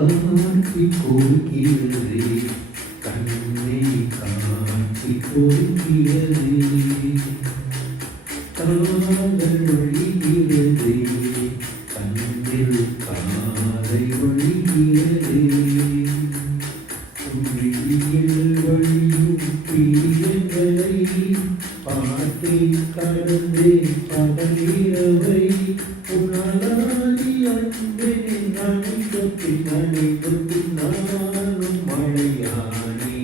காட்சி கொடுக்கிறது கண்ணை காட்சி கொடுக்கிறது காதல் வழிகிறது கண்ணில் காதை வழிகிறது விழியில் வழியும் பிரியங்களை பாட்டை கடந்தே பகலிரவை உணராதி அன்பின் அனைத்தும் அனைத்தும் நானும் மழையானே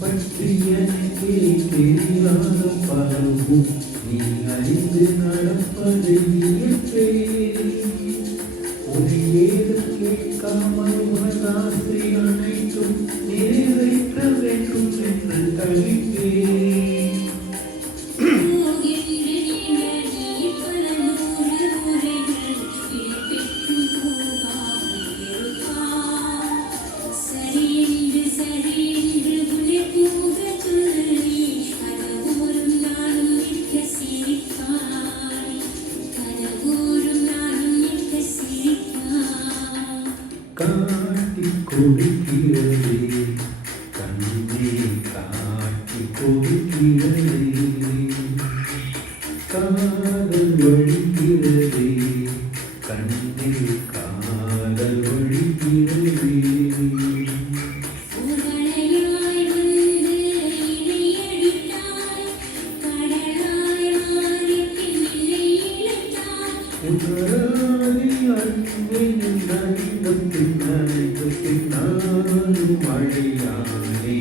பற்றியனக்கே தெரியாத பலவும் நீ அறிந்து நடப்பதை வியப்பே உன்னை ஏதும் கேட்காமல் உனதாசை அனைத்தும் நிறைவேற்ற வேண்டும் என்று தவிப்பே காட்டி கொடுக்கிறது கண்ணே காட்டி கொடுக்கிறது காதல் வழிகிறது கண்ணில் காதல் வழிகிறது உணராதி அன்பின் அனைத்தும் அனைத்தும் நானும் மழையானே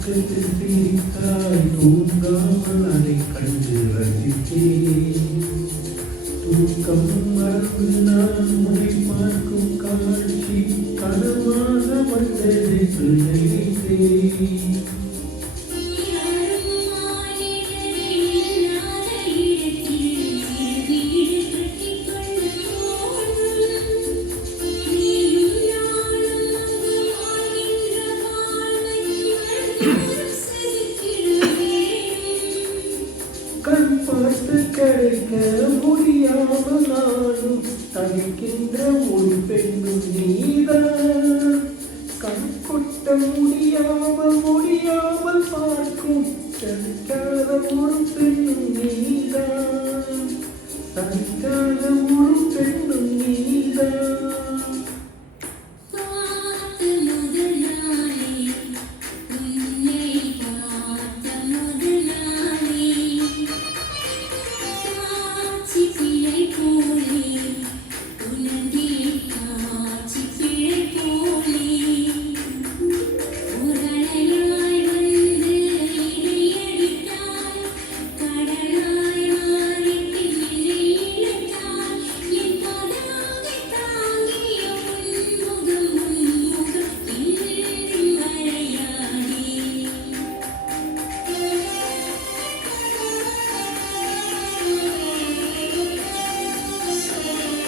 பூக்கத்தில் பிரித்தாய் தூங்காமல் அதை கண்டு ரசித்தேன் தூக்கம் மறந்து நான் முனை பார்க்கும் காட்சி கனவாக வந்ததென்று நினைத்தேன் கண் பார்த்து கிடைக்க முடியாமல் நானும் தவிக்கின்ற ஒரு பெண்ணும் நீதான் கண் கொட்ட முடியாமல் பார்க்கும் தனிக்காத ஒரு பெண்ணும் நீதான் தனிக்காத ஒரு பெண்ணும் நீதான்